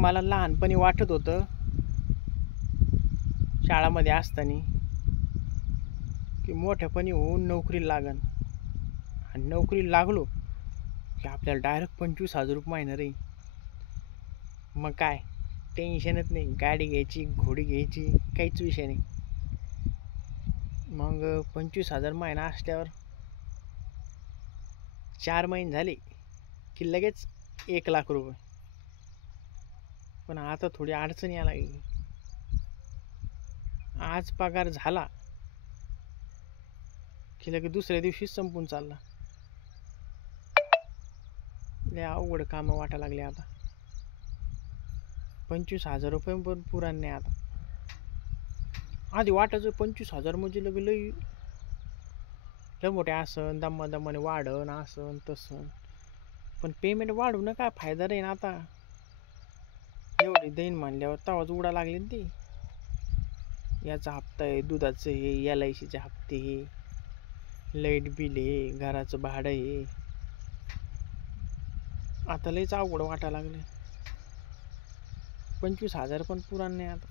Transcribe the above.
मला लहानपणी वाटत होतं शाळामध्ये असताना की मोठ्यापणी होऊन नोकरीला लागन, आणि नोकरीला लागलो की आपल्याला डायरेक्ट 25,000 रुपये महिना रे. मग काय टेन्शनच नाही, गाडी घ्यायची, घोडी घ्यायची, काहीच विषय नाही. मग 25,000 महिना असल्यावर 4 महिने झाले की लगेच 1,00,000 रुपये. पण आता थोडी अडचण यायला लागली. आज पगार झाला की लगेच दुसऱ्या दिवशी संपून चालला. लय अवघड कामं वाटा लागले आता. 25,000 रुपये पण पुरा नाही आता. आधी वाटायचं 25,000 म्हणजे लगे लय मोठे असन, दमाने वाढन असन तसन. पण पेमेंट वाढून काय फायदा नाही ना आता. एवढी देईन म्हणल्यावर तवाच उडा लागले ना ते. याचा हप्ता आहे, दुधाचं हे, LICचे हप्ते हे, लाईट बिल हे, घराचं भाडं हे. आता लयच अवघड वाटायला लागले. 25,000 पण पुरा नाही आता.